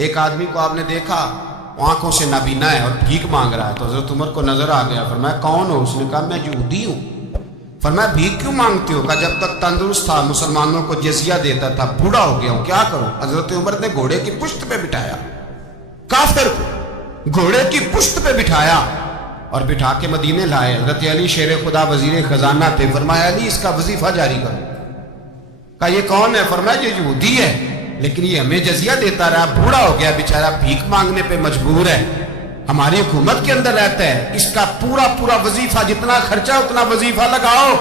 ایک آدمی کو آپ نے دیکھا آنکھوں سے نابینا ہے اور بھیک مانگ رہا ہے، تو حضرت عمر کو نظر آ گیا، فرمایا کون ہو؟ اس نے کہا میں یہودی ہوں۔ فرمایا بھیک کیوں مانگتے ہو؟ کہا جب تک تندرست تھا مسلمانوں کو جزیہ دیتا تھا، بوڑھا ہو گیا ہوں کیا کروں؟ حضرت عمر نے گھوڑے کی پشت پہ بٹھایا، کافر کو گھوڑے کی پشت پہ بٹھایا اور بٹھا کے مدینے لائے۔ حضرت علی شیر خدا وزیر خزانہ تھے، فرمایا علی اس کا وظیفہ جاری کرو۔ کہا یہ کون ہے؟ فرمایا یہ یہودی ہے لیکن یہ ہمیں جزیہ دیتا رہا، بوڑھا ہو گیا بیچارہ، بھیک مانگنے پہ مجبور ہے، ہماری حکومت کے اندر رہتا ہے، اس کا پورا وظیفہ جتنا خرچہ اتنا وظیفہ لگاؤ۔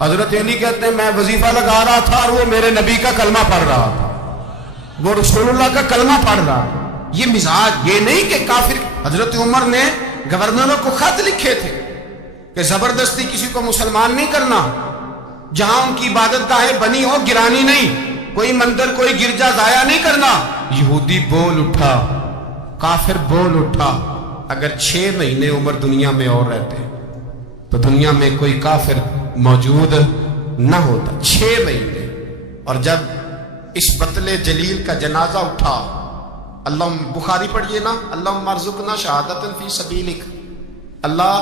حضرت علی کہتے ہیں میں وظیفہ لگا رہا تھا اور وہ میرے نبی کا کلمہ پڑھ رہا تھا، وہ رسول اللہ کا کلمہ پڑھ رہا تھا۔ یہ مزاج، یہ نہیں کہ کافر۔ حضرت عمر نے گورنروں کو خط لکھے تھے کہ زبردستی کسی کو مسلمان نہیں کرنا، جہاں ان کی عبادت گاہیں بنی ہو گرانی نہیں، کوئی مندر کوئی گرجا ضائع نہیں کرنا۔ یہودی بول اٹھا، کافر بول اٹھا۔ اگر 6 مہینے عمر دنیا میں اور رہتے تو دنیا میں کوئی کافر موجود نہ ہوتا۔ 6 مہینے۔ اور جب اس بطل جلیل کا جنازہ اٹھا، اللہ بخاری پڑھیے نا، اللہم ارزقنا شہادت فی سبیلک، اللہ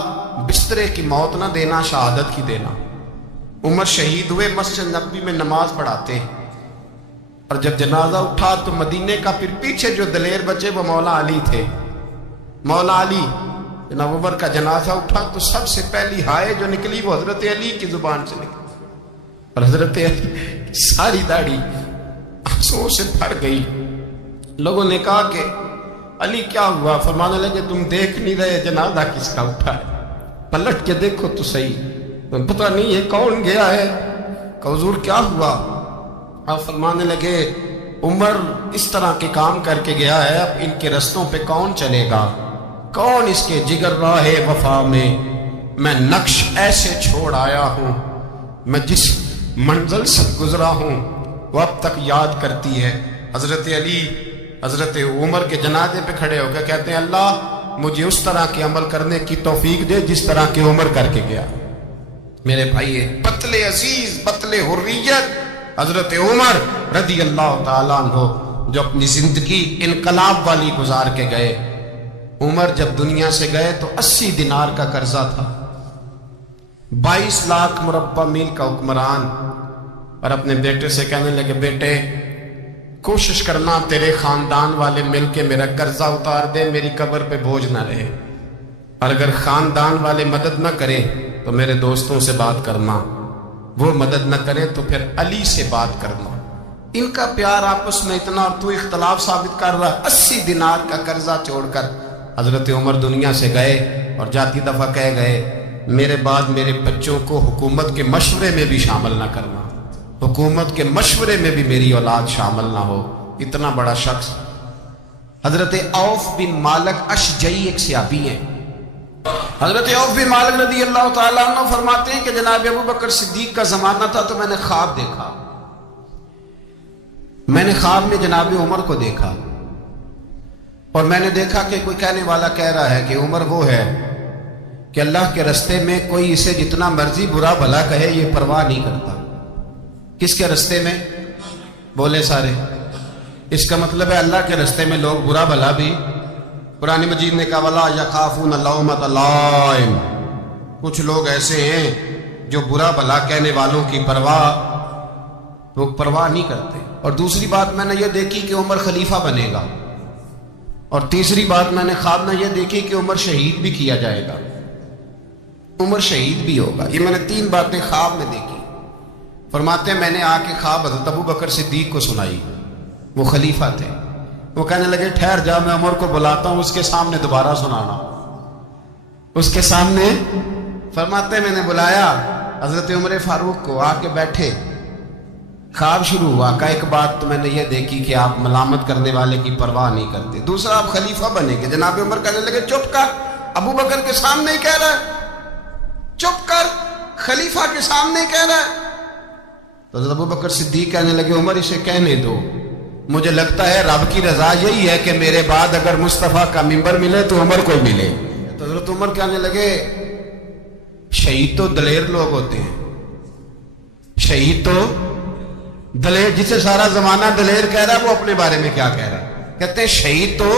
بسترے کی موت نہ دینا، شہادت کی دینا۔ عمر شہید ہوئے، مسجد نبوی میں نماز پڑھاتے، اور جب جنازہ اٹھا تو مدینے کا پھر پیچھے جو دلیر بچے وہ مولا علی تھے۔ مولا علی، جناب عمر کا جنازہ اٹھا تو سب سے پہلی ہائے جو نکلی وہ حضرت علی کی زبان سے نکلی، اور حضرت علی ساری داڑھی آنسوؤں سے بھر گئی۔ لوگوں نے کہا کہ علی کیا ہوا؟ فرمانے لگے تم دیکھ نہیں رہے جنازہ کس کا اٹھا ہے، پلٹ کے دیکھو تو صحیح، تم پتہ نہیں یہ کون گیا ہے؟ کہ حضور کیا ہوا؟ آپ فرمانے لگے عمر اس طرح کے کام کر کے گیا ہے، اب ان کے رستوں پہ کون چلے گا؟ کون اس کے جگر راہ وفا میں نقش ایسے چھوڑ آیا ہوں، میں جس منزل سے گزرا ہوں وہ اب تک یاد کرتی ہے۔ حضرت علی حضرت عمر کے جنازے پہ کھڑے ہو کے کہتے ہیں اللہ مجھے اس طرح کے عمل کرنے کی توفیق دے جس طرح کے عمر کر کے گیا۔ میرے بھائی بطل عزیز، بطل حریت حضرت عمر رضی اللہ تعالیٰ عنہ، جو اپنی زندگی انقلاب والی گزار کے گئے۔ عمر جب دنیا سے گئے تو 80 دینار کا قرضہ تھا، 22 لاکھ مربع میل کا حکمران، اور اپنے بیٹے سے کہنے لگے بیٹے کوشش کرنا تیرے خاندان والے مل کے میرا قرضہ اتار دے، میری قبر پہ بوجھ نہ رہے، اور اگر خاندان والے مدد نہ کریں تو میرے دوستوں سے بات کرنا، وہ مدد نہ کرے تو پھر علی سے بات کرنا۔ ان کا پیار آپس میں اتنا، اور تو اختلاف ثابت کر رہا ہے۔ 80 دینار کا قرضہ چھوڑ کر حضرت عمر دنیا سے گئے، اور جاتی دفعہ کہہ گئے میرے بعد میرے بچوں کو حکومت کے مشورے میں بھی شامل نہ کرنا، حکومت کے مشورے میں بھی میری اولاد شامل نہ ہو۔ اتنا بڑا شخص حضرت عوف بن مالک اشجعی ایک صحابی ہیں۔ حضرت عوف بن مالک رضی اللہ تعالیٰ عنہ فرماتے ہیں کہ جناب ابو بکر صدیق کا زمانہ تھا تو میں نے خواب دیکھا، میں نے خواب میں جناب عمر کو دیکھا، اور میں نے دیکھا کہ کوئی کہنے والا کہہ رہا ہے کہ عمر وہ ہے کہ اللہ کے رستے میں کوئی اسے جتنا مرضی برا بھلا کہے یہ پرواہ نہیں کرتا۔ کس کے رستے میں؟ بولے سارے۔ اس کا مطلب ہے اللہ کے رستے میں لوگ برا بھلا بھی، قرآن مجید نے کہا وَلَا يَخَافُونَ لَوْمَةَ لَائِمٍ، کچھ لوگ ایسے ہیں جو برا بھلا کہنے والوں کی پرواہ نہیں کرتے۔ اور دوسری بات میں نے یہ دیکھی کہ عمر خلیفہ بنے گا، اور تیسری بات میں نے خواب میں یہ دیکھی کہ عمر شہید بھی کیا جائے گا، عمر شہید بھی ہوگا۔ یہ میں نے 3 باتیں خواب میں دیکھی۔ فرماتے ہیں میں نے آ کے خواب حضرت ابو بکر صدیق کو سنائی، وہ خلیفہ تھے۔ وہ کہنے لگے ٹھہر جا میں عمر کو بلاتا ہوں، اس کے سامنے دوبارہ سنانا، اس کے سامنے۔ فرماتے ہیں میں نے بلایا حضرت عمر فاروق کو، آ کے بیٹھے، خواب شروع ہوا۔ کہا ایک بات تو میں نے یہ دیکھی کہ آپ ملامت کرنے والے کی پرواہ نہیں کرتے، دوسرا آپ خلیفہ بنے گے۔ جناب عمر کہنے لگے چپ کر، ابو بکر کے سامنے ہی کہہ رہا ہے، چپ کر، خلیفہ کے سامنے ہی کہہ رہا ہے۔ تو حضرت ابو بکر صدیق کہنے لگے عمر اسے کہنے دو، مجھے لگتا ہے رب کی رضا یہی ہے کہ میرے بعد اگر مصطفیٰ کا منبر ملے تو عمر کو ملے۔ تو حضرت عمر کہنے لگے شہید تو دلیر لوگ ہوتے ہیں، شہید تو دلیر، جسے سارا زمانہ دلیر کہہ رہا ہے وہ اپنے بارے میں کیا کہہ رہا ہے؟ کہتے ہیں شہید تو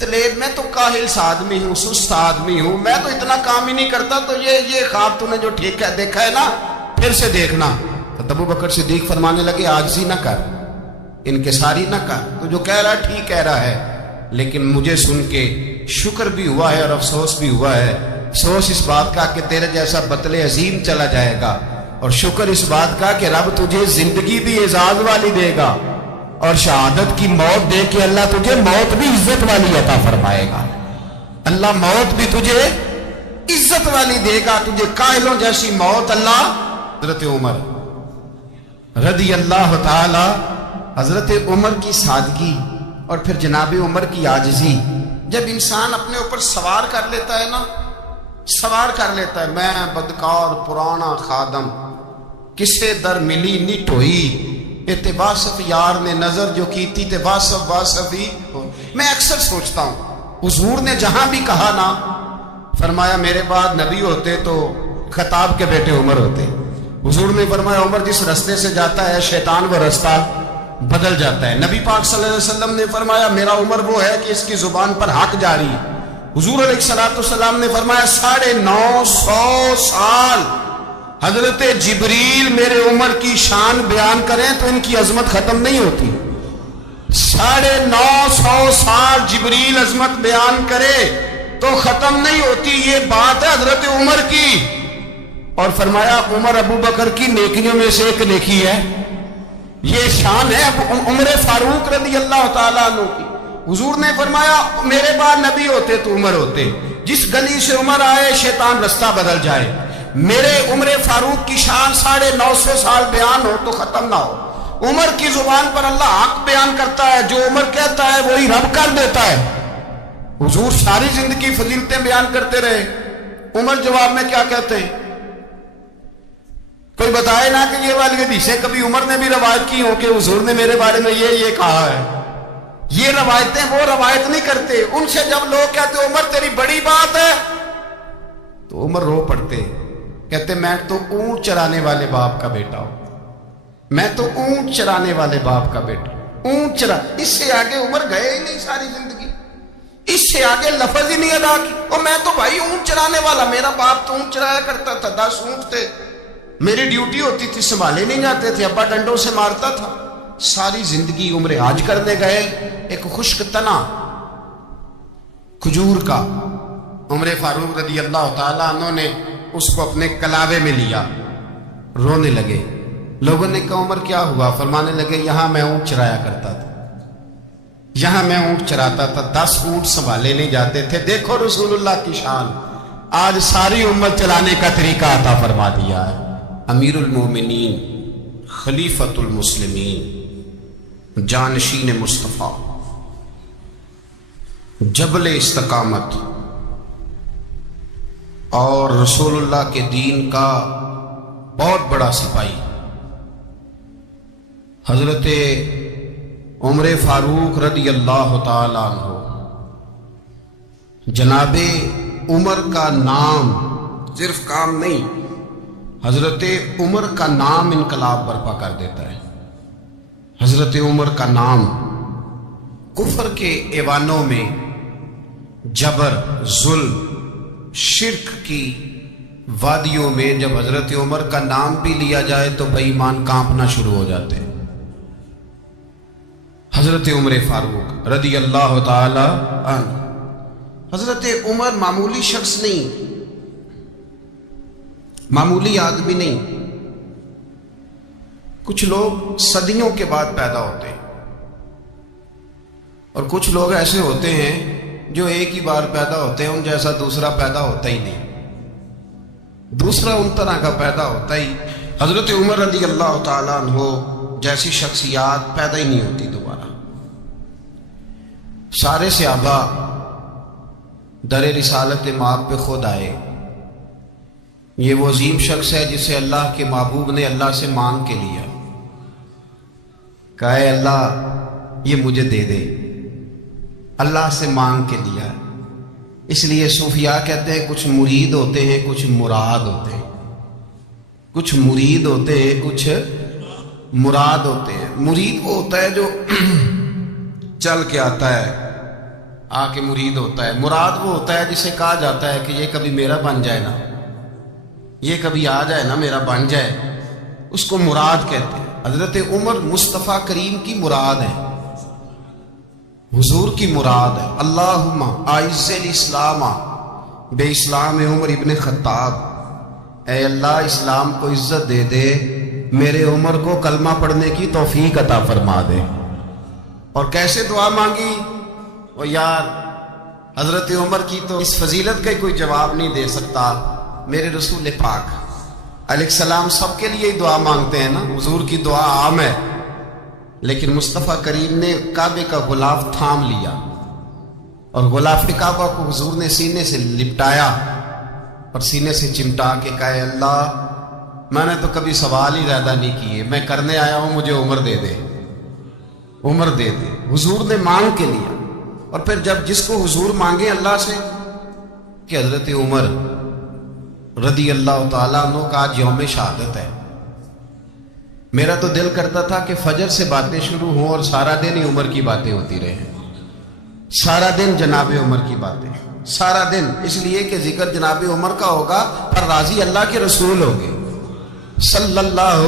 دلیر، میں تو کاہل سا آدمی ہوں، سست آدمی ہوں، میں تو اتنا کام ہی نہیں کرتا، تو یہ خواب تو نے جو ٹھیک ہے دیکھا ہے نا، پھر سے دیکھنا۔ تو ابو بکر صدیق فرمانے لگے عاجزی نہ کر، انکساری نہ کر، تو جو کہہ رہا ہے ٹھیک کہہ رہا ہے، لیکن مجھے سن کے شکر بھی ہوا ہے اور افسوس بھی ہوا ہے۔ افسوس اس بات کا کہ تیرے جیسا بطل عظیم چلا جائے گا، اور شکر اس بات کا کہ رب تجھے زندگی بھی اعزاز والی دے گا، اور شہادت کی موت دے کے اللہ تجھے موت بھی عزت والی عطا فرمائے گا۔ اللہ موت بھی تجھے عزت والی دے گا، تجھے کاہلوں جیسی موت اللہ۔ حضرت عمر رضی اللہ تعالی، حضرت عمر کی سادگی اور پھر جناب عمر کی عاجزی، جب انسان اپنے اوپر سوار کر لیتا ہے نا، سوار کر لیتا ہے، میں بدکار پرانا خادم، کسے در ملی نٹ ہوئی، اتباسف یار نے نظر جو کی تھی تباسف واسف ہی ہو۔ میں اکثر سوچتا ہوں حضور نے جہاں بھی کہا نا، فرمایا میرے بعد نبی ہوتے تو خطاب کے بیٹے عمر ہوتے۔ حضور نے فرمایا عمر جس رستے سے جاتا ہے شیطان وہ رستہ بدل جاتا ہے۔ نبی پاک صلی اللہ علیہ وسلم نے فرمایا میرا عمر وہ ہے کہ اس کی زبان پر حق جاری۔ حضور علیہ السلام نے فرمایا 950 سال حضرت جبریل میرے عمر کی شان بیان کریں تو ان کی عظمت ختم نہیں ہوتی۔ 950 سال جبریل عظمت بیان کرے تو ختم نہیں ہوتی۔ یہ بات ہے حضرت عمر کی، اور فرمایا عمر ابو بکر کی نیکیوں میں سے ایک نیکی ہے، یہ شان ہے عمر فاروق رضی اللہ تعالیٰ عنہ کی۔ حضور نے فرمایا میرے بعد نبی ہوتے تو عمر ہوتے، جس گلی سے عمر آئے شیطان رستہ بدل جائے۔ میرے عمر فاروق کی شان 950 سال بیان ہو تو ختم نہ ہو۔ عمر کی زبان پر اللہ حق بیان کرتا ہے، جو عمر کہتا ہے وہی رب کر دیتا ہے۔ حضور ساری زندگی فضیلتیں بیان کرتے رہے، عمر جواب میں کیا کہتے ہیں؟ کوئی بتائے نا کہ یہ والی حدیثیں کبھی عمر نے بھی روایت کی ہو کہ حضور نے میرے بارے میں یہ کہا ہے۔ یہ روایتیں وہ روایت نہیں کرتے، ان سے جب لوگ کہتے عمر تیری بڑی بات ہے تو عمر رو پڑتے، کہتے میں تو اونٹ چرانے والے باپ کا بیٹا ہوں، میں تو اونٹ چرانے والے باپ کا بیٹا، اونٹ چرا۔ اس سے آگے عمر گئے ہی نہیں ساری زندگی، اس سے آگے لفظ ہی نہیں ادا کی۔ اور میں تو بھائی اونٹ چرانے والا، میرا باپ تو اونٹ چرایا کرتا تھا، 10 اونٹ تھے، میری ڈیوٹی ہوتی تھی، سنبھالے نہیں جاتے تھے، ابا ڈنڈوں سے مارتا تھا۔ ساری زندگی عمر حج کرنے گئے، ایک خشک تنا کھجور کا عمر فاروق رضی اللہ تعالیٰ عنہ نے اس کو اپنے کلاوے میں لیا، رونے لگے۔ لوگوں نے کہا عمر کیا ہوا؟ فرمانے لگے یہاں میں اونٹ چرایا کرتا تھا، یہاں میں اونٹ چراتا تھا، 10 اونٹ سنبھالے نہیں جاتے تھے۔ دیکھو رسول اللہ کی شان، آج ساری امت چلانے کا طریقہ عطا فرما دیا ہے۔ امیر المومنین، خلیفۃ المسلمین، جانشین مصطفیٰ، جبل استقامت اور رسول اللہ کے دین کا بہت بڑا سپاہی حضرت عمر فاروق رضی اللہ تعالیٰ عنہ۔ جناب عمر کا نام صرف کام نہیں، حضرت عمر کا نام انقلاب برپا کر دیتا ہے۔ حضرت عمر کا نام کفر کے ایوانوں میں جبر، ظلم، شرک کی وادیوں میں جب حضرت عمر کا نام بھی لیا جائے تو بے ایمان کانپنا شروع ہو جاتے ہیں۔ حضرت عمر فاروق رضی اللہ تعالی عنہ، حضرت عمر معمولی شخص نہیں، معمولی آدمی نہیں۔ کچھ لوگ صدیوں کے بعد پیدا ہوتے ہیں اور کچھ لوگ ایسے ہوتے ہیں جو ایک ہی بار پیدا ہوتے ہیں، ان جیسا دوسرا پیدا ہوتا ہی نہیں، دوسرا ان طرح کا پیدا ہوتا ہی۔ حضرت عمر رضی اللہ تعالیٰ عنہ جیسی شخصیات پیدا ہی نہیں ہوتی دوبارہ۔ سارے صحابہ در رسالت مآب پہ خود آئے۔ یہ وہ عظیم شخص ہے جسے اللہ کے محبوب نے اللہ سے مانگ کے لیا، کہا اے اللہ یہ مجھے دے دے، اللہ سے مانگ کے لیا۔ اس لیے صوفیاء کہتے ہیں کچھ مرید ہوتے ہیں، کچھ مراد ہوتے ہیں، کچھ مرید ہوتے ہیں، کچھ مراد ہوتے ہیں۔ مرید وہ ہوتا ہے جو چل کے آتا ہے، آ کے مرید ہوتا ہے۔ مراد وہ ہوتا ہے جسے کہا جاتا ہے کہ یہ کبھی میرا بن جائے نا، یہ کبھی آ جائے نا، میرا بن جائے، اس کو مراد کہتے ہیں۔ حضرت عمر مصطفیٰ کریم کی مراد ہے، حضور کی مراد ہے۔ اللہم اعز الاسلام بے اسلام عمر ابن خطاب، اے اللہ اسلام کو عزت دے دے، میرے عمر کو کلمہ پڑھنے کی توفیق عطا فرما دے۔ اور کیسے دعا مانگی؟ وہ یار حضرت عمر کی تو اس فضیلت کا کوئی جواب نہیں دے سکتا، میرے رسول پاک علیہ السلام سب کے لیے ہی دعا مانگتے ہیں نا، حضور کی دعا عام ہے، لیکن مصطفیٰ کریم نے کعبے کا غلاف تھام لیا اور غلاف کعبہ کو حضور نے سینے سے لپٹایا اور سینے سے چمٹا کے کہا، اللہ میں نے تو کبھی سوال ہی زیادہ نہیں کیے، میں کرنے آیا ہوں، مجھے عمر دے دے، عمر دے دے۔ حضور نے مانگ کے لیا۔ اور پھر جب جس کو حضور مانگے اللہ سے کہ حضرت عمر رضی اللہ تعالیٰ عنہ کا آج یوم شہادت ہے، میرا تو دل کرتا تھا کہ فجر سے باتیں شروع ہوں اور سارا دن ہی عمر کی باتیں ہوتی رہیں، سارا دن جناب عمر کی باتیں، سارا دن، اس لیے کہ ذکر جناب عمر کا ہوگا پر راضی اللہ کے رسول ہوگے صلی اللہ،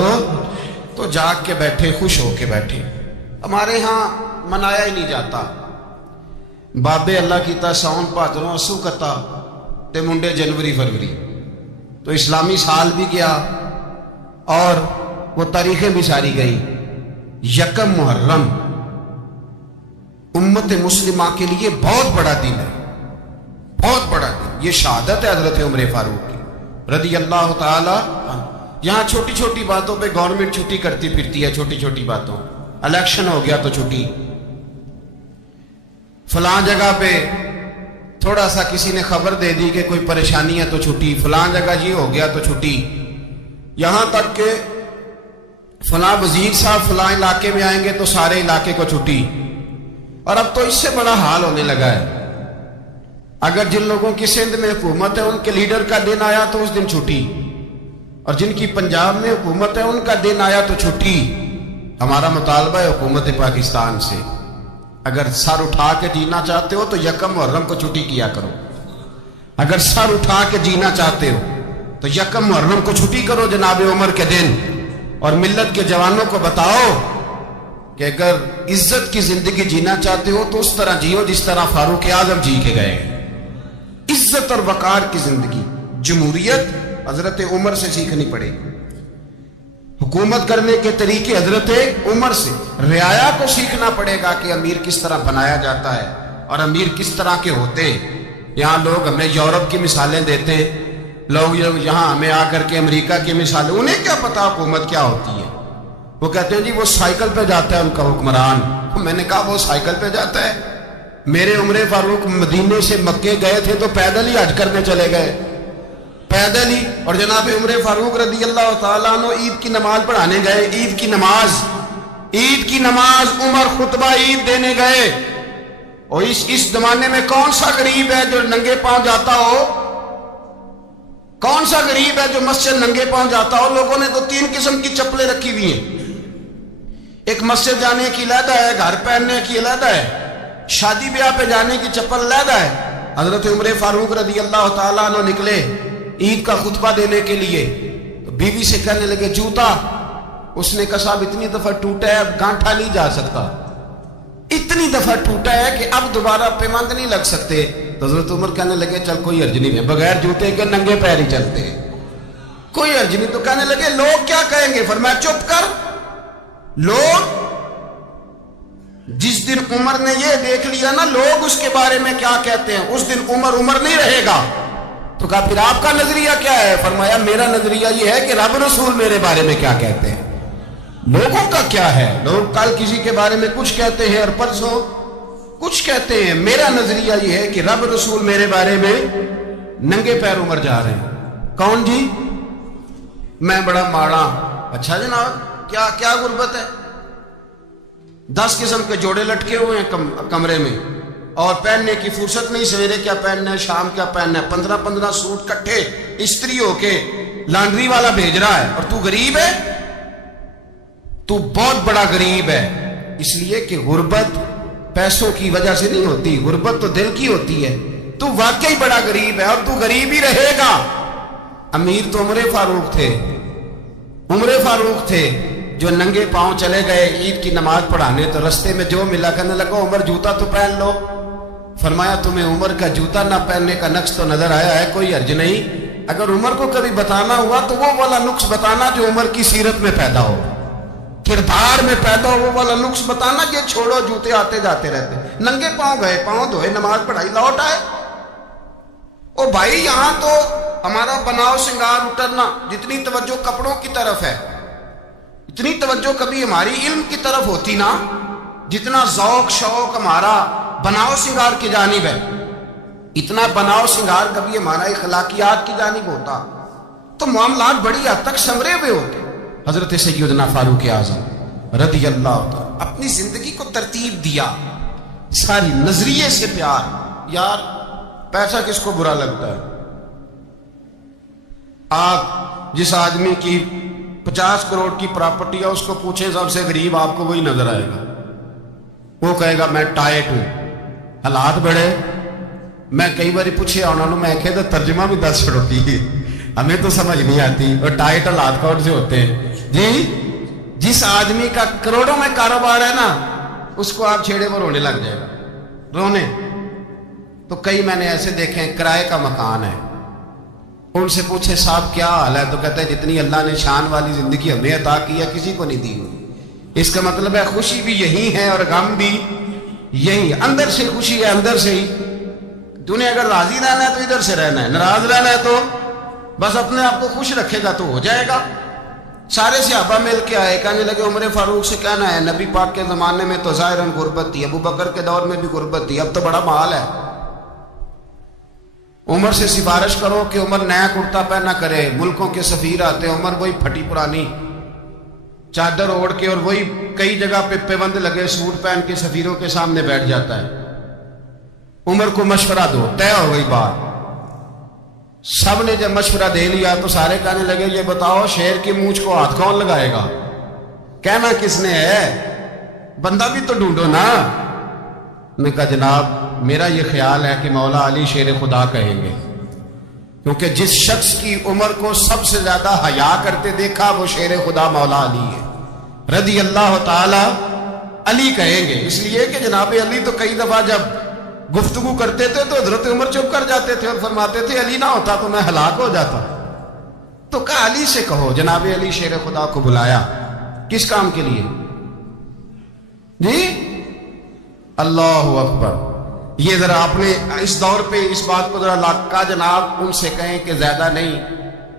تو جاگ کے بیٹھے، خوش ہو کے بیٹھے۔ ہمارے ہاں منایا ہی نہیں جاتا، بابے اللہ کیتا ساؤن پادروں اسو کتا تے منڈے جنوری فروری، تو اسلامی سال بھی گیا اور وہ تاریخیں بھی ساری گئی۔ یکم محرم امت مسلمہ کے لیے بہت بڑا دن ہے، بہت بڑا دن، یہ شہادت ہے حضرت عمر فاروق کی رضی اللہ تعالی عنہ۔ یہاں چھوٹی چھوٹی باتوں پہ گورنمنٹ چھٹی کرتی پھرتی ہے، چھوٹی چھوٹی باتوں، الیکشن ہو گیا تو چھٹی، فلاں جگہ پہ تھوڑا سا کسی نے خبر دے دی کہ کوئی پریشانی ہے تو چھٹی، فلاں جگہ یہ ہو گیا تو چھٹی، یہاں تک کہ فلاں وزیر صاحب فلاں علاقے میں آئیں گے تو سارے علاقے کو چھٹی۔ اور اب تو اس سے بڑا حال ہونے لگا ہے، اگر جن لوگوں کی سندھ میں حکومت ہے ان کے لیڈر کا دن آیا تو اس دن چھٹی، اور جن کی پنجاب میں حکومت ہے ان کا دن آیا تو چھٹی۔ ہمارا مطالبہ ہے حکومت پاکستان سے، اگر سر اٹھا کے جینا چاہتے ہو تو یکم محرم کو چھٹی کیا کرو، اگر سر اٹھا کے جینا چاہتے ہو تو یکم محرم کو چھٹی کرو جناب عمر کے دن، اور ملت کے جوانوں کو بتاؤ کہ اگر عزت کی زندگی جینا چاہتے ہو تو اس طرح جیو جس طرح فاروق اعظم جی کے گئے، عزت اور وقار کی زندگی۔ جمہوریت حضرت عمر سے سیکھنی پڑے گی، حکومت کرنے کے طریقے حضرت عمر سے، رعایا کو سیکھنا پڑے گا کہ امیر کس طرح بنایا جاتا ہے اور امیر کس طرح کے ہوتے ہیں۔ یہاں لوگ ہمیں یورپ کی مثالیں دیتے ہیں، لوگ یہاں ہمیں آ کر کے امریکہ کی مثالیں، انہیں کیا پتا حکومت کیا ہوتی ہے، وہ کہتے ہیں جی وہ سائیکل پہ جاتا ہے ان کا حکمران۔ میں نے کہا وہ سائیکل پہ جاتا ہے؟ میرے عمر فاروق مدینے سے مکے گئے تھے تو پیدل ہی حج کرنے چلے گئے، پیدل ہی، اور جناب عمر فاروق رضی اللہ تعالیٰ عنہ عید کی نماز پڑھانے گئے، عید کی نماز عمر خطبہ عید دینے گئے۔ اور اس زمانے میں کون سا غریب ہے جو ننگے پاؤں جاتا ہو؟ کون سا غریب ہے جو مسجد ننگے پاؤں جاتا ہو؟ لوگوں نے تو 3 قسم کی چپلیں رکھی ہوئی ہیں، ایک مسجد جانے کی علیحدہ ہے، گھر پہننے کی علیحدہ ہے، شادی بیاہ پہ جانے کی چپل علیحدہ ہے۔ حضرت عمر فاروق رضی اللہ تعالیٰ عنہ نکلے عید کا خطبہ دینے کے لیے، تو بیوی سے کہنے لگے جوتا، اس نے کہا صاحب اتنی دفعہ ٹوٹا ہے اب گانٹھا نہیں جا سکتا، اتنی دفعہ ٹوٹا ہے کہ اب دوبارہ پیمند نہیں لگ سکتے۔ تو حضرت عمر کہنے لگے چل کوئی حرج نہیں ہے، بغیر جوتے کے ننگے پیر ہی چلتے ہیں، کوئی حرج نہیں۔ تو کہنے لگے لوگ کیا کہیں گے؟ فرمایا چپ کر، لوگ جس دن عمر نے یہ دیکھ لیا نا لوگ اس کے بارے میں کیا کہتے ہیں، اس دن عمر نہیں رہے گا۔ تو کہا پھر آپ کا نظریہ کیا ہے؟ فرمایا میرا نظریہ یہ ہے کہ رب رسول میرے بارے میں کیا کہتے ہیں، لوگوں کا کیا ہے؟ لوگ کل کسی کے بارے میں کچھ کہتے ہیں اور پرسوں کچھ کہتے ہیں، میرا نظریہ یہ ہے کہ رب رسول میرے بارے میں ننگے پیر عمر جا رہے ہیں۔ کون جی؟ میں بڑا ماڑا۔ اچھا جناب کیا غربت ہے؟ 10 قسم کے جوڑے لٹکے ہوئے ہیں کمرے میں، اور پہننے کی فرصت نہیں، سویرے کیا پہننا ہے، شام کیا پہننا ہے، 15 سوٹ کٹھے استری ہو کے لانڈری والا بھیج رہا ہے، اور تو غریب ہے، تو بہت بڑا غریب ہے۔ اس لیے کہ غربت پیسوں کی وجہ سے نہیں ہوتی، غربت تو دل کی ہوتی ہے. تو واقعی بڑا غریب ہے اور تو غریب ہی رہے گا. امیر تو عمر فاروق تھے، عمر فاروق تھے جو ننگے پاؤں چلے گئے عید کی نماز پڑھانے، تو رستے میں جو ملا کہنے لگا عمر جوتا تو پہن لو. فرمایا تمہیں عمر کا جوتا نہ پہننے کا نقص تو نظر آیا ہے، کوئی حرج نہیں. اگر عمر کو کبھی بتانا ہوا تو وہ والا نقص بتانا جو عمر کی سیرت میں پیدا ہو، کردار میں پیدا ہو، وہ والا نقص بتانا. یہ چھوڑو جوتے آتے جاتے رہتے، ننگے پاؤں گئے، پاؤں دھوئے، نماز پڑھائی، لوٹ آئے. او بھائی یہاں تو ہمارا بناؤ سنگار اترنا، جتنی توجہ کپڑوں کی طرف ہے اتنی توجہ کبھی ہماری علم کی طرف ہوتی نا، جتنا ذوق شوق ہمارا بناؤ سنگار کی جانب ہے، اتنا بناؤ سنگار کبھی ہمارا اخلاقیات کی جانب ہوتا تو معاملات بڑی حد تک سنورے ہوئے ہوتے. حضرت سیدنا فاروق اعظم رضی اللہ تعالی اپنی زندگی کو ترتیب دیا، ساری نظریے سے پیار. یار پیسہ کس کو برا لگتا ہے؟ آپ جس آدمی کی 50 کروڑ کی پراپرٹی ہے اس کو پوچھیں سب سے غریب، آپ کو وہی نظر آئے گا. وہ کہے گا میں ٹائٹ ہوں. حالات بڑے، میں کئی بار پوچھے انہوں نے، میں کہے تو ترجمہ بھی 10 چھوڑتی، ہمیں تو سمجھ نہیں آتی اور ٹائٹ حالات کون سے ہوتے ہیں. جی جس آدمی کا کروڑوں میں کاروبار ہے نا، اس کو آپ چھیڑے پر رونے لگ جائے گا، رونے. تو کئی میں نے ایسے دیکھے ہیں کرائے کا مکان ہے، ان سے پوچھے صاحب کیا حال ہے، تو کہتے ہیں جتنی اللہ نے شان والی زندگی ہمیں عطا کی ہے کسی کو نہیں دی ہوئی. اس کا مطلب ہے خوشی بھی یہی ہے اور غم بھی یہی. اندر سے خوشی ہے، اندر سے ہی. دنیا اگر راضی رہنا ہے تو ادھر سے رہنا ہے، ناراض رہنا ہے تو بس اپنے آپ کو خوش رکھے گا تو ہو جائے گا. سارے صحابہ مل کے آئے، کہنے لگے عمر فاروق سے کہنا ہے نبی پاک کے زمانے میں تو ظاہراً غربت تھی، ابو بکر کے دور میں بھی غربت تھی، اب تو بڑا مال ہے. عمر سے سفارش کرو کہ عمر نیا کرتا پہنا کرے. ملکوں کے سفیر آتے ہیں، عمر وہی پھٹی پرانی چادر اوڑھ کے اور وہی کئی جگہ پہ پیوند لگے سوٹ پہن کے سفیروں کے سامنے بیٹھ جاتا ہے. عمر کو مشورہ دو، طے ہو گئی بات. سب نے جب مشورہ دے لیا تو سارے کہنے لگے یہ بتاؤ شیر کی مونچھ کو ہاتھ کون لگائے گا؟ کہنا کس نے ہے؟ بندہ بھی تو ڈھونڈو نا. نے کہا جناب میرا یہ خیال ہے کہ مولا علی شیر خدا کہیں گے، کیونکہ جس شخص کی عمر کو سب سے زیادہ حیا کرتے دیکھا وہ شیر خدا مولا علی ہے رضی اللہ تعالی. علی کہیں گے اس لیے کہ جناب علی تو کئی دفعہ جب گفتگو کرتے تھے تو حضرت عمر چپ کر جاتے تھے اور فرماتے تھے علی نہ ہوتا تو میں ہلاک ہو جاتا. تو کہا علی سے کہو. جناب علی شیر خدا کو بلایا، کس کام کے لیے؟ جی اللہ اکبر. یہ ذرا آپ نے اس دور پہ اس بات کو ذرا کہا جناب ان سے کہیں کہ زیادہ نہیں،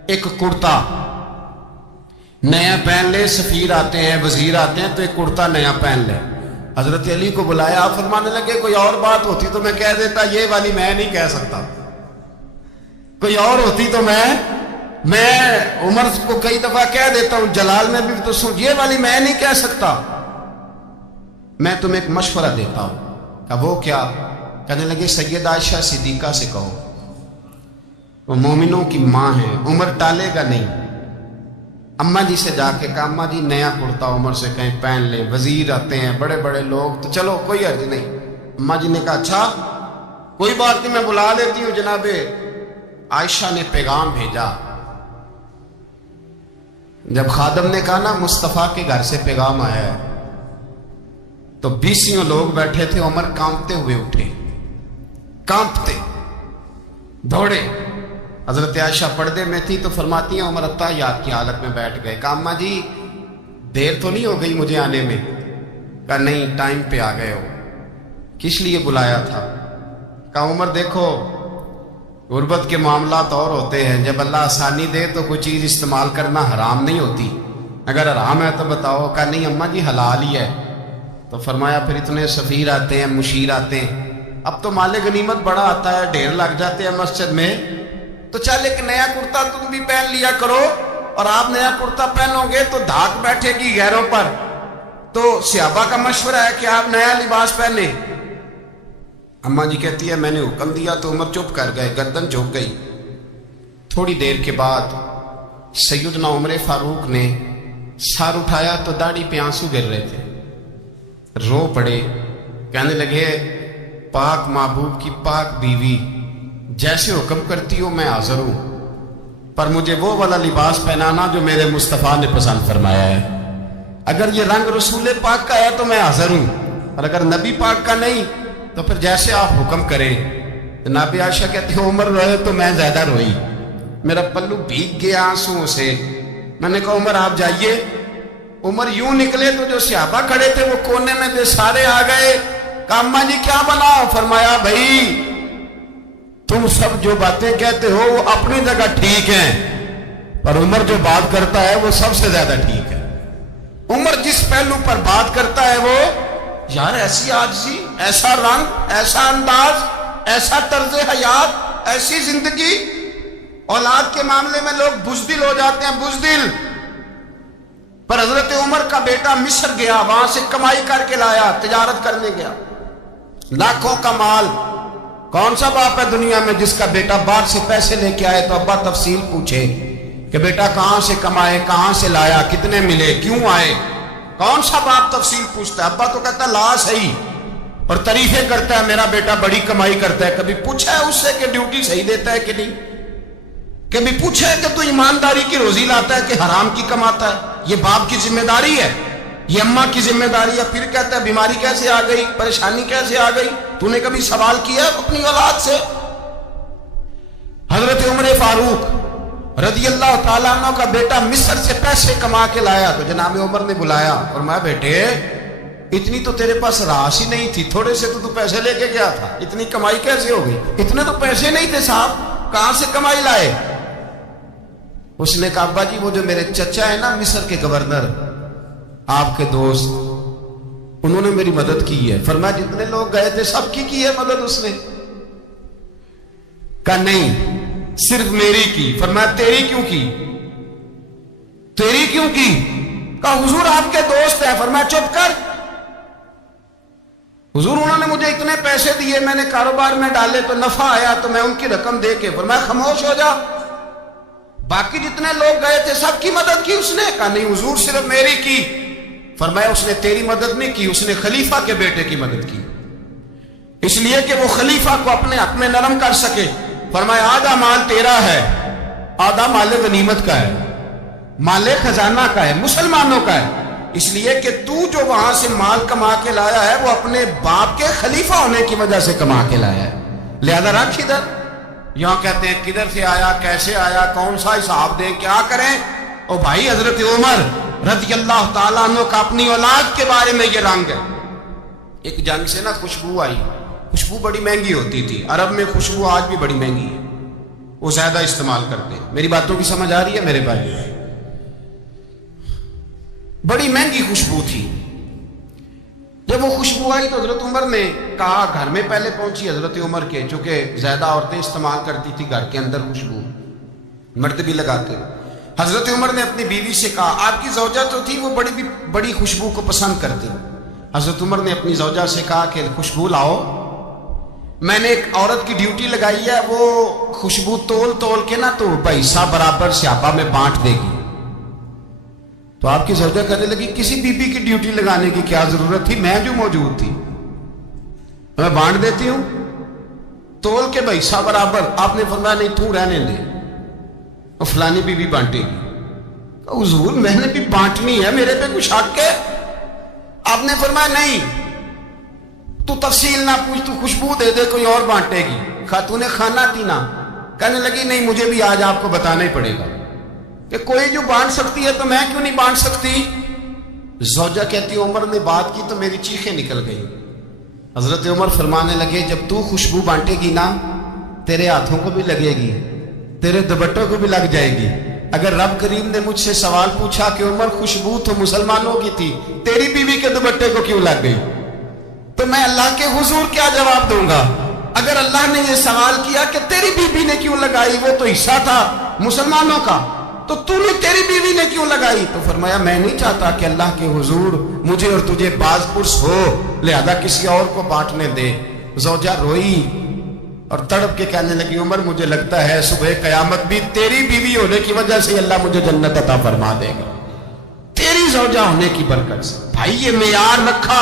ایک کرتا نیا پہن لے. سفیر آتے ہیں، وزیر آتے ہیں تو ایک کرتا نیا پہن لے. حضرت علی کو بلایا، آپ فرمانے لگے کوئی اور بات ہوتی تو میں کہہ دیتا، یہ والی میں نہیں کہہ سکتا. کوئی اور ہوتی تو میں عمر کو کئی دفعہ کہہ دیتا ہوں، جلال میں بھی تو سن، یہ والی میں نہیں کہہ سکتا. میں تمہیں ایک مشورہ دیتا ہوں. کہ وہ کیا؟ کہنے لگے سید عائشہ صدیقہ سے کہو، وہ مومنوں کی ماں ہے، عمر ٹالے گا نہیں. اماں جی سے جا کے کہا اماں جی نیا کرتا عمر سے کہیں پہن لے. وزیر آتے ہیں، بڑے بڑے لوگ، تو چلو کوئی حرج نہیں. اماں جی نے کہا اچھا کوئی بات نہیں میں بلا لیتی ہوں. جناب عائشہ نے پیغام بھیجا. جب خادم نے کہا نا مصطفیٰ کے گھر سے پیغام آیا ہے، تو 20 لوگ بیٹھے تھے. عمر کانپتے ہوئے اٹھے، کانپتے دوڑے. حضرت عائشہ پردے میں تھی تو فرماتی ہیں عمر اتحیات کی حالت میں بیٹھ گئے. کہا اماں جی دیر تو نہیں ہو گئی مجھے آنے میں؟ کہا نہیں ٹائم پہ آ گئے ہو. کس لیے بلایا تھا؟ کہا عمر دیکھو غربت کے معاملات اور ہوتے ہیں، جب اللہ آسانی دے تو کوئی چیز استعمال کرنا حرام نہیں ہوتی، اگر حرام ہے تو بتاؤ. کہا نہیں اماں جی حلال ہی ہے. تو فرمایا پھر اتنے سفیر آتے ہیں، مشیر آتے ہیں، اب تو مال غنیمت بڑا آتا ہے، ڈھیر لگ جاتے ہیں مسجد میں، تو چل ایک نیا کرتا تم بھی پہن لیا کرو. اور آپ نیا کرتا پہنو گے تو دھاک بیٹھے گی غیروں پر. تو صحابہ کا مشورہ ہے کہ آپ نیا لباس پہنے. اماں جی کہتی ہے میں نے حکم دیا تو عمر چپ کر گئے، گردن جھک گئی. تھوڑی دیر کے بعد سیدنا عمر فاروق نے سر اٹھایا تو داڑھی پہ آنسو گر رہے تھے. رو پڑے. کہنے لگے پاک محبوب کی پاک بیوی جیسے حکم کرتی ہو میں حاضر ہوں، پر مجھے وہ والا لباس پہنانا جو میرے مصطفیٰ نے پسند فرمایا ہے۔ اگر یہ رنگ رسول پاک کا ہے تو میں حاضر ہوں، اور اگر نبی پاک کا نہیں تو پھر جیسے آپ حکم کریں۔ جناب عائشہ کہتے ہیں عمر روئے تو میں زیادہ روئی، میرا پلو بھیگ گیا آنسوؤں سے۔ میں نے کہا عمر آپ جائیے۔ عمر یوں نکلے تو جو صحابہ کھڑے تھے وہ کونے میں تھے، سارے آ گئے۔ کہا اماں جی کیا بناؤ؟ فرمایا بھائی تم سب جو باتیں کہتے ہو وہ اپنی جگہ ٹھیک ہیں، پر عمر جو بات کرتا ہے وہ سب سے زیادہ ٹھیک ہے۔ عمر جس پہلو پر بات کرتا ہے وہ یار ایسی عاجزی، ایسا رنگ، ایسا انداز، ایسا طرز حیات، ایسی زندگی۔ اولاد کے معاملے میں لوگ بزدل ہو جاتے ہیں، بزدل۔ پر حضرت عمر کا بیٹا مصر گیا، وہاں سے کمائی کر کے لایا، تجارت کرنے گیا، لاکھوں کا مال۔ کون سا باپ ہے دنیا میں جس کا بیٹا باہر سے پیسے لے کے آئے تو ابا تفصیل پوچھے کہ بیٹا کہاں سے کمائے، کہاں سے لایا، کتنے ملے، کیوں آئے؟ کون سا باپ تفصیل پوچھتا ہے؟ ابا تو کہتا ہے لا صحیح، اور تعریفیں کرتا ہے میرا بیٹا بڑی کمائی کرتا ہے۔ کبھی پوچھا ہے اس سے کہ ڈیوٹی صحیح دیتا ہے کہ نہیں؟ کبھی پوچھا ہے کہ تو ایمانداری کی روزی لاتا ہے کہ حرام کی کماتا ہے؟ یہ باپ کی ذمہ داری ہے، یہ اماں کی ذمہ داری ہے۔ پھر کہتا ہے بیماری کیسے آ گئی، پریشانی کیسے آ گئی؟ تو نے کبھی سوال کیا اپنی اولاد سے؟ حضرت عمر فاروق رضی اللہ تعالیٰ عنہ کا بیٹا مصر سے پیسے کما کے لایا تو جناب عمر نے بلایا اور میں بیٹے اتنی تو تیرے پاس راس ہی نہیں تھی، تھوڑے سے تو پیسے لے کے گیا تھا، اتنی کمائی کیسے ہو گئی؟ اتنے تو پیسے نہیں تھے صاحب، کہاں سے کمائی لائے؟ اس نے کہا ابا جی وہ جو میرے چچا ہے نا مصر کے گورنر، آپ کے دوست، انہوں نے میری مدد کی ہے۔ فرمایا جتنے لوگ گئے تھے سب کی ہے مدد اس نے؟ کہا نہیں صرف میری کی۔ فرمایا تیری کیوں کی؟ تیری کیوں کی؟ کہا حضور آپ کے دوست ہیں۔ فرمایا چپ کر، حضور انہوں نے مجھے اتنے پیسے دیے، میں نے کاروبار میں ڈالے تو نفع آیا تو میں ان کی رقم دے کے۔ فرمایا خاموش ہو جا، باقی جتنے لوگ گئے تھے سب کی مدد کی اس نے؟ کہا نہیں حضور صرف میری کی۔ فرمایا اس نے تیری مدد نہیں کی، اس نے خلیفہ کے بیٹے کی مدد کی، اس لیے کہ وہ خلیفہ کو اپنے حق میں نرم کر سکے۔ فرمایا آدھا مال تیرا ہے، آدھا مال غنیمت کا ہے، مال خزانہ کا ہے، مسلمانوں کا ہے، اس لیے کہ تو جو وہاں سے مال کما کے لایا ہے وہ اپنے باپ کے خلیفہ ہونے کی وجہ سے کما کے لایا ہے، لہذا رکھ ادھر۔ یہاں کہتے ہیں کدھر سے آیا، کیسے آیا، کون سا حساب دیں، کیا کریں؟ او بھائی حضرت عمر رضی اللہ تعالیٰ عنہ کا اپنی اولاد کے بارے میں یہ رنگ ہے۔ ایک جنگ سے نا خوشبو آئی، خوشبو بڑی مہنگی ہوتی تھی، عرب میں خوشبو آج بھی بڑی مہنگی ہے، وہ زیادہ استعمال کرتے ہیں۔ میری باتوں کی سمجھ آ رہی ہے میرے بھائی؟ بڑی مہنگی خوشبو تھی۔ جب وہ خوشبو آئی تو حضرت عمر نے کہا، گھر میں پہلے پہنچی حضرت عمر کے، چونکہ زیادہ عورتیں استعمال کرتی تھی گھر کے اندر خوشبو، مرد بھی لگاتے۔ حضرت عمر نے اپنی بیوی سے کہا، آپ کی زوجہ تو تھی وہ بڑی خوشبو کو پسند کرتی۔ حضرت عمر نے اپنی زوجہ سے کہا کہ خوشبو لاؤ، میں نے ایک عورت کی ڈیوٹی لگائی ہے، وہ خوشبو تول تول کے نا تو پیسہ برابر صحابہ میں بانٹ دے گی۔ تو آپ کی زوجہ کہنے لگی کسی بی بی کی ڈیوٹی لگانے کی کیا ضرورت تھی، میں جو موجود تھی میں بانٹ دیتی ہوں تول کے پیسہ برابر۔ آپ نے فرمایا نہیں تو رہنے دے، اور فلانی بی بی بانٹے گی۔ حضور میں نے بھی بانٹنی ہے، میرے پہ کچھ حق ہے؟ آپ نے فرمایا نہیں، تو تفصیل نہ پوچھ، تو خوشبو دے دے، کوئی اور بانٹے گی۔ خاتون خانہ تھی نا، کہنے لگی نہیں مجھے بھی آج آپ کو بتانا ہی پڑے گا کہ کوئی جو بانٹ سکتی ہے تو میں کیوں نہیں بانٹ سکتی؟ زوجہ کہتی عمر نے بات کی تو میری چیخیں نکل گئی۔ حضرت عمر فرمانے لگے جب تو خوشبو بانٹے گی نا تیرے ہاتھوں کو بھی لگے گی، تیرے دوپٹوں کو بھی لگ جائے گی۔ اگر رب کریم نے مجھ سے سوال پوچھا کہ عمر خوشبو تو مسلمانوں کی تھی، تیری بیوی کے دوپٹے کو کیوں لگ گئی، تو میں اللہ کے حضور کیا جواب دوں گا؟ اگر اللہ نے یہ سوال کیا کہ تیری بیوی نے کیوں لگائی، وہ تو حصہ تھا مسلمانوں کا، تو نے تیری بیوی نے کیوں لگائی؟ تو فرمایا میں نہیں چاہتا کہ اللہ کے حضور مجھے اور تجھے باز پرس ہو، لہذا کسی اور کو بانٹنے دے۔ زوجہ روئی اور تڑپ کے کہنے لگی عمر مجھے لگتا ہے صبح قیامت بھی تیری بیوی ہونے کی وجہ سے اللہ مجھے جنت عطا فرما دے گا، تیری زوجہ ہونے کی برکت سے۔ بھائی یہ معیار رکھا،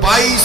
22